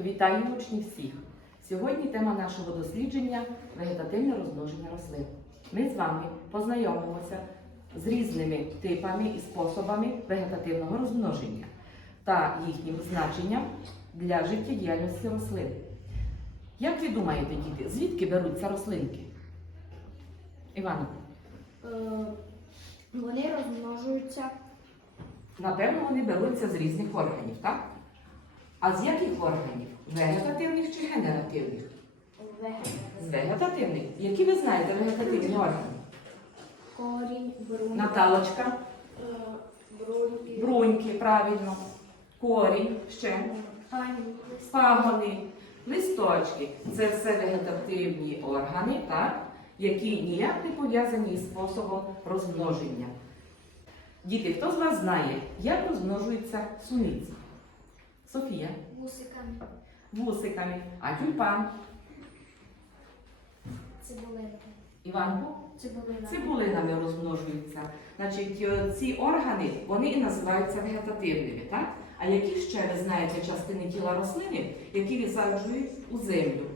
Вітаю учнів всіх! Сьогодні тема нашого дослідження вегетативне розмноження рослин. Ми з вами познайомимося з різними типами і способами вегетативного розмноження та їхнім значенням для життєдіяльності рослин. Як ви думаєте, діти, звідки беруться рослинки? Івана, Е, Вони розмножуються напевно, вони беруться з різних органів, так? А з яких органів? Вегетативних чи генеративних? З вегетативних. Які ви знаєте вегетативні органи? корінь, брунь, Наталочка, е, брунь, бруньки, правильно, корінь, ще, пагони, листочки. Це все вегетативні органи, так? які ніяк не пов'язані із способом розмноження. Діти, хто з вас знає, як розмножуються суниці? Софія, вусиками, вусиками, а тюльпан, цибулинки, Іванку? цибулина, Цибулинами розмножуються. Значить, е, ці органи вони і називаються вегетативними, так? А які ще ви знаєте частини тіла рослини, які висаджують у землю?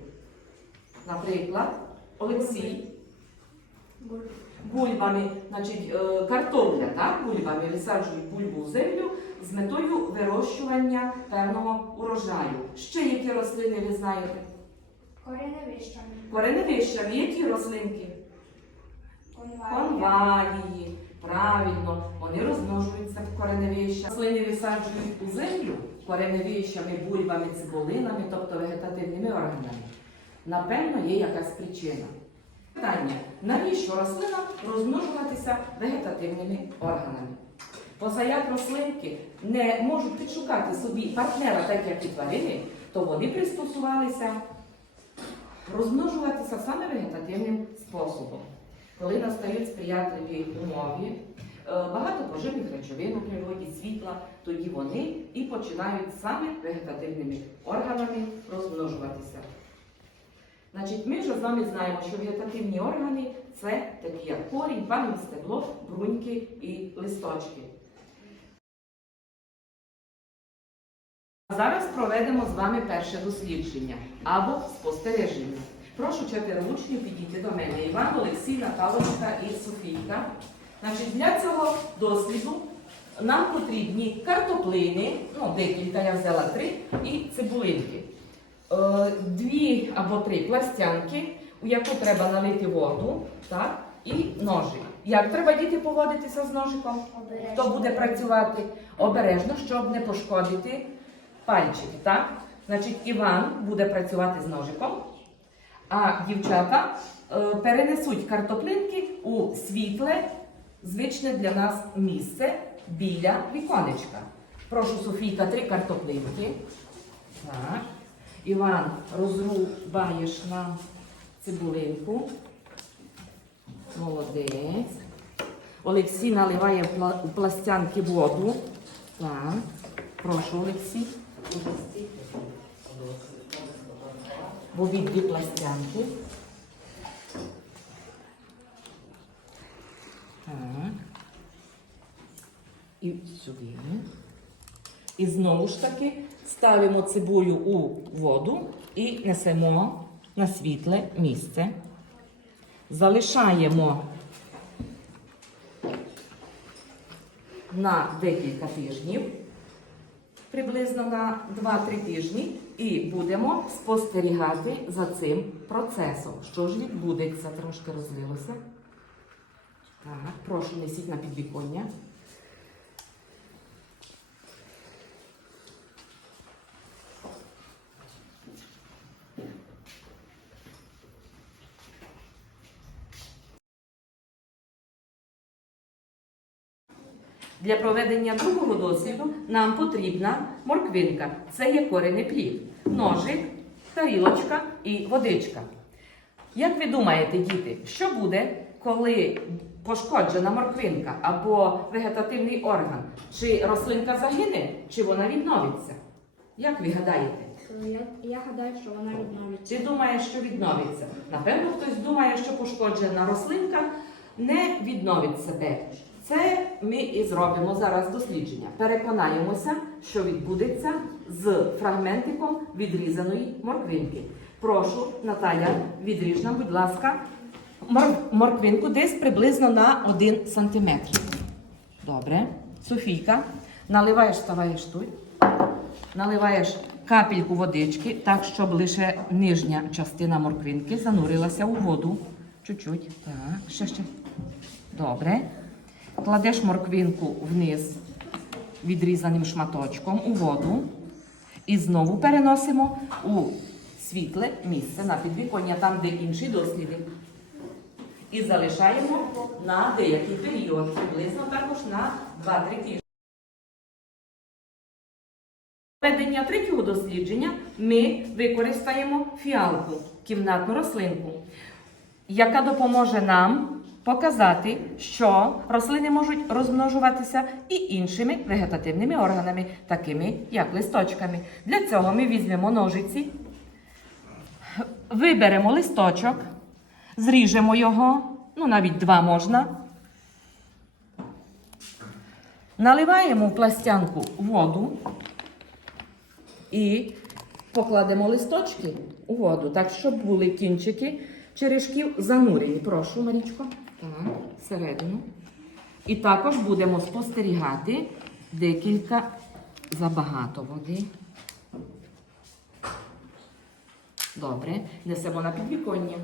Наприклад, Олексій бульбами, значить, е, картопля, так? Бульбами висаджують бульбу в землю з метою вирощування певного урожаю. Ще які рослини ви знаєте? кореневищами, Кореневищами, які рослинки? Конвалії, правильно, вони розмножуються в кореневища. Рослини висаджують у землю кореневищами, бульбами, цибулинами, тобто вегетативними органами. Напевно, є якась причина. Питання: навіщо рослинам розмножуватися вегетативними органами? Позаяк рослинки не можуть підшукати собі партнера, так як і тварини, то вони пристосувалися розмножуватися саме вегетативним способом. Коли настають сприятливі умови, е, багато поживних речовин у природі, світла, тоді вони і починають саме вегетативними органами розмножуватися. Значить, ми вже з вами знаємо, що вегетативні органи це такі як корінь, пагін, стебло, бруньки і листочки. Зараз проведемо з вами перше дослідження або спостереження. Прошу чотири учнів підійти до мене. Іван, Олексій, Наталочка і Софійка. Значить, для цього досліду нам потрібні картоплини, ну декілька, я взяла три, і цибулинки. Е, Дві або три пластянки, у яку треба налити воду, так, і ножик. Як треба діти поводитися з ножиком? Хто буде працювати обережно, щоб не пошкодити пальчики, так? Значить, Іван буде працювати з ножиком, а дівчата е, перенесуть картоплинки у світле, звичне для нас місце біля віконечка. Прошу, Софійка, три картоплинки. Так. Іван, розрубаєш нам цибулинку. Молодець. Олексій наливає у пластянки воду. Так. Прошу, Олексій. В обидві пластянки. Так. І сюди. І знову ж таки ставимо цибулю у воду і несемо на світле місце. Залишаємо на декілька тижнів, приблизно на 2-3 тижні, і будемо спостерігати за цим процесом. Що ж відбудеться? Трошки розлилося. Так, прошу, несіть на підвіконня. Для проведення другого досліду нам потрібна морквинка. Це є коренний плід, ножик, тарілочка і водичка. Як ви думаєте, діти, що буде, коли пошкоджена морквинка або вегетативний орган? Чи рослинка загине, чи вона відновиться? Як ви гадаєте? Я, я гадаю, що вона відновиться. Чи думає, що відновиться? Напевно, хтось думає, що пошкоджена рослинка не відновить себе. Це ми і зробимо зараз дослідження. Переконаємося, що відбудеться з фрагментиком відрізаної морквинки. Прошу, Наталя, відріж будь ласка, мор- морквинку десь приблизно на 1 см. Добре. Софійка, наливаєш, ставаєш тут. Наливаєш капельку водички, так, щоб лише нижня частина морквинки занурилася у воду. Чуть-чуть. Так, ще ще. Добре. Кладеш морквинку вниз відрізаним шматочком у воду. І знову переносимо у світле місце на підвіконня, там, де інші досліди. І залишаємо на деякий період, приблизно також на 2-3 тижні. Ведення третього дослідження ми використаємо фіалку, кімнатну рослинку, яка допоможе нам показати, що рослини можуть розмножуватися і іншими вегетативними органами, такими як листочками. Для цього ми візьмемо ножиці, виберемо листочок, зріжемо його, ну навіть два можна. Наливаємо в пластянку воду і покладемо листочки у воду, так, щоб були кінчики черешків занурені. Прошу, Марічко. Так, всередину. І також будемо спостерігати декілька забагато води. Добре, несемо на підвіконня.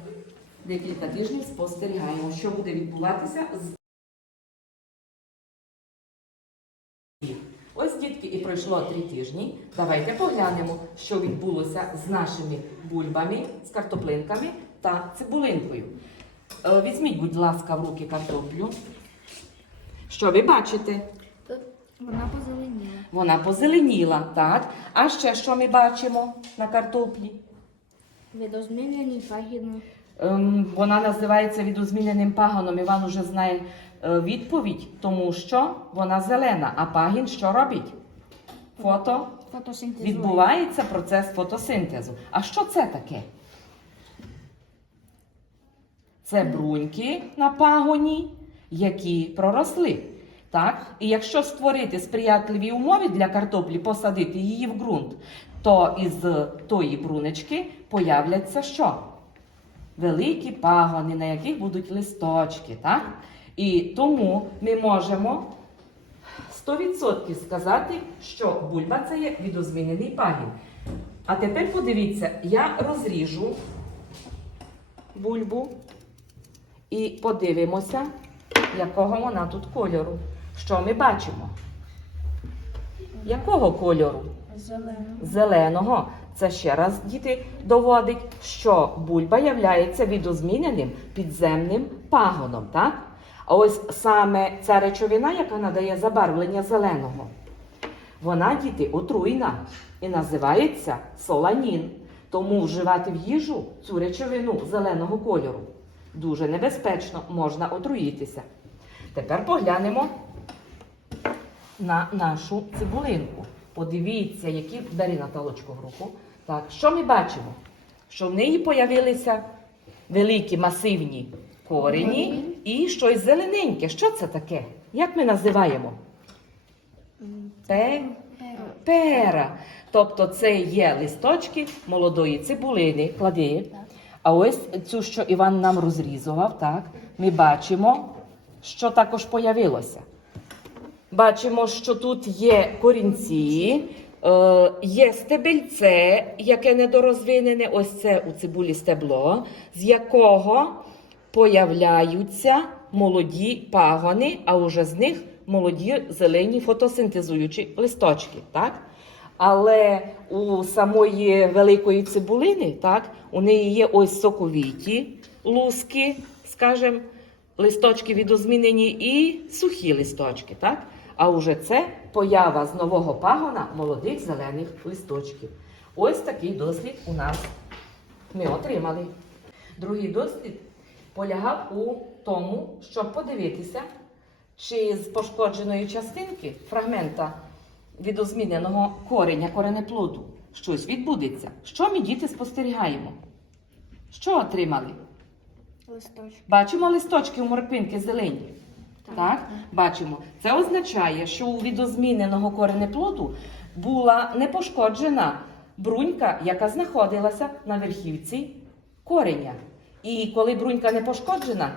Декілька тижнів спостерігаємо, що буде відбуватися з Ось дітки, і пройшло три тижні. Давайте поглянемо, що відбулося з нашими бульбами, з картоплинками та цибулинкою. Е, Візьміть, будь ласка, в руки картоплю. Що ви бачите? Вона позеленіла. Вона позеленіла, так? А ще що ми бачимо на картоплі? Видозмінені пагіни. Ем, вона називається відозміненим пагоном. Іван уже знає е, відповідь, тому що вона зелена. А пагін що робить? Фото Фотосинтезує. відбувається процес фотосинтезу. А що це таке? Це бруньки на пагоні, які проросли. Так? І якщо створити сприятливі умови для картоплі, посадити її в ґрунт, то із тої брунечки появляться що? Великі пагони, на яких будуть листочки. Так? І тому ми можемо 100% сказати, що бульба це є відозмінений пагін. А тепер подивіться, я розріжу бульбу і подивимося, якого вона тут кольору. Що ми бачимо? Якого кольору? Зелена. Зеленого. Це ще раз діти доводить, що бульба являється відозміненим підземним пагоном. Так? А ось саме ця речовина, яка надає забарвлення зеленого, вона діти отруйна і називається соланін. Тому вживати в їжу цю речовину зеленого кольору дуже небезпечно, можна отруїтися. Тепер поглянемо на нашу цибулинку. Подивіться, які бери Наталочку в руку. Так, що ми бачимо? Що в неї появилися великі масивні корені і щось зелененьке. Що це таке? Як ми називаємо? Пе... Пера. Тобто це є листочки молодої цибулини. Клади. А ось цю, що Іван нам розрізував, так, ми бачимо, що також появилося. Бачимо, що тут є корінці, е, є стебельце, яке недорозвинене, ось це у цибулі стебло, з якого появляються молоді пагони, а уже з них молоді зелені фотосинтезуючі листочки. Так? Але у самої великої цибулини, так, у неї є ось соковиті луски, скажімо, листочки відозмінені і сухі листочки, так? А уже це поява з нового пагона молодих зелених листочків. Ось такий дослід у нас ми отримали. Другий дослід полягав у тому, щоб подивитися, чи з пошкодженої частинки фрагмента відозміненого кореня, коренеплоду, щось відбудеться. Що ми діти спостерігаємо? Що отримали? Листочки. Бачимо листочки у морквинки зелені. Так, бачимо. Це означає, що у відозміненого коренеплоду була не пошкоджена брунька, яка знаходилася на верхівці кореня. І коли брунька не пошкоджена,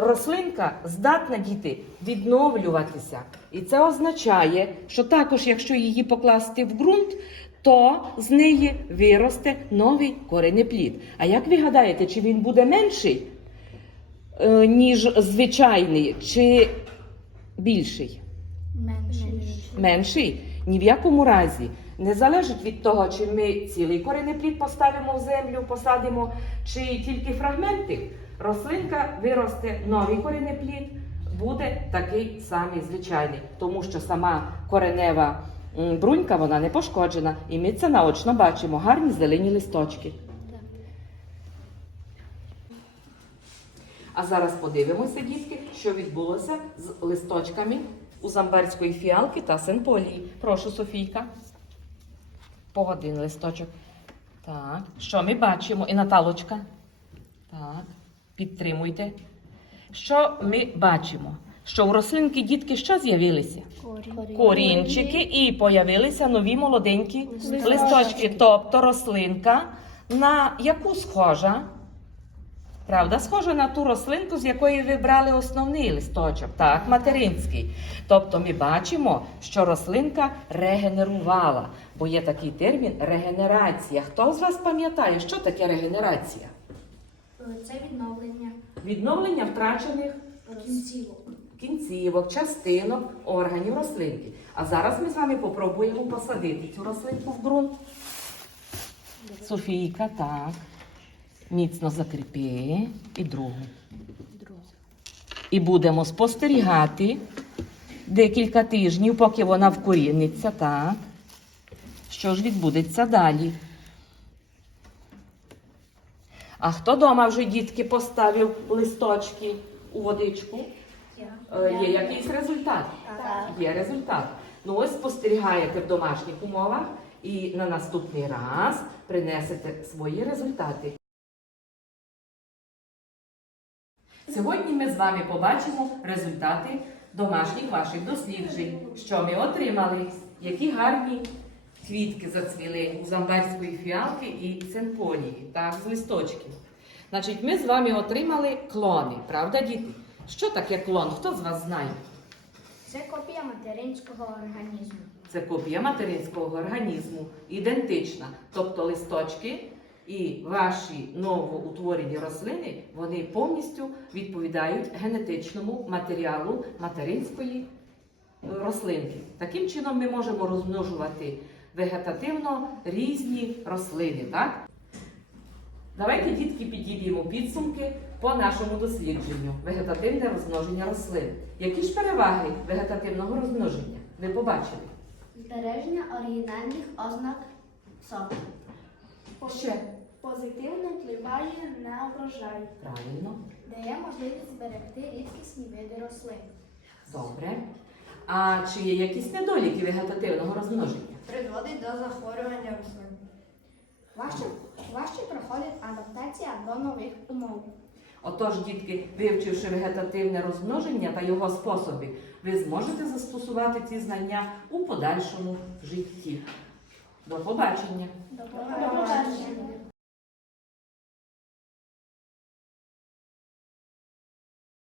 рослинка здатна діти відновлюватися. І це означає, що також, якщо її покласти в ґрунт, то з неї виросте новий коренеплід. А як ви гадаєте, чи він буде менший? е, ніж звичайний, чи більший? Менший. Менший? Ні в якому разі. Не залежить від того, чи ми цілий коренеплід поставимо в землю, посадимо, чи тільки фрагментик. Рослинка виросте новий коренеплід, буде такий самий звичайний, тому що сама коренева брунька вона не пошкоджена, і ми це наочно бачимо. Гарні зелені листочки. А зараз подивимося, дітки, що відбулося з листочками у замберської фіалки та синполії. Прошу, Софійка. По один листочок. Так. Що ми бачимо? І Наталочка. Так. Підтримуйте. Що ми бачимо? Що у рослинки дітки що з'явилися? Корінчики і появилися нові молоденькі Листочки. листочки. Тобто рослинка на яку схожа? Правда, схожа на ту рослинку, з якої ви брали основний листочок, так, материнський. Тобто ми бачимо, що рослинка регенерувала, бо є такий термін регенерація. Хто з вас пам'ятає, що таке регенерація? Це відновлення Відновлення втрачених кінцівок. кінцівок, частинок органів рослинки. А зараз ми з вами попробуємо посадити цю рослинку в ґрунт. Софійка, так. Міцно закріпи і другу. І будемо спостерігати декілька тижнів, поки вона вкоріниться, так. Що ж відбудеться далі? А хто дома вже дітки поставив листочки у водичку? Е, Є якийсь результат? Є результат. Ну ось спостерігаєте в домашніх умовах і на наступний раз принесете свої результати. Сьогодні ми з вами побачимо результати домашніх ваших досліджень, що ми отримали, які гарні квітки зацвіли у замберської фіалки і синполії, так, з листочків. Значить, ми з вами отримали клони, правда, діти? Що таке клон? Хто з вас знає? Це копія материнського організму. Це копія материнського організму, ідентична. Тобто листочки і ваші новоутворені рослини вони повністю відповідають генетичному матеріалу материнської е, рослинки. Таким чином ми можемо розмножувати вегетативно різні рослини. Так? Давайте, дітки, підіб'ємо підсумки по нашому дослідженню вегетативне розмноження рослин. Які ж переваги вегетативного розмноження? Ви побачили? Збереження оригінальних ознак сорту. Ще Позитивно впливає на врожай, правильно, дає можливість зберегти рідкісні види рослин. добре. А чи є якісь недоліки вегетативного розмноження? Призводить до захворювання рослин. Важче, важче проходить адаптація до нових умов. Отож, дітки, вивчивши вегетативне розмноження та його способи, ви зможете застосувати ці знання у подальшому житті. До побачення! До побачення.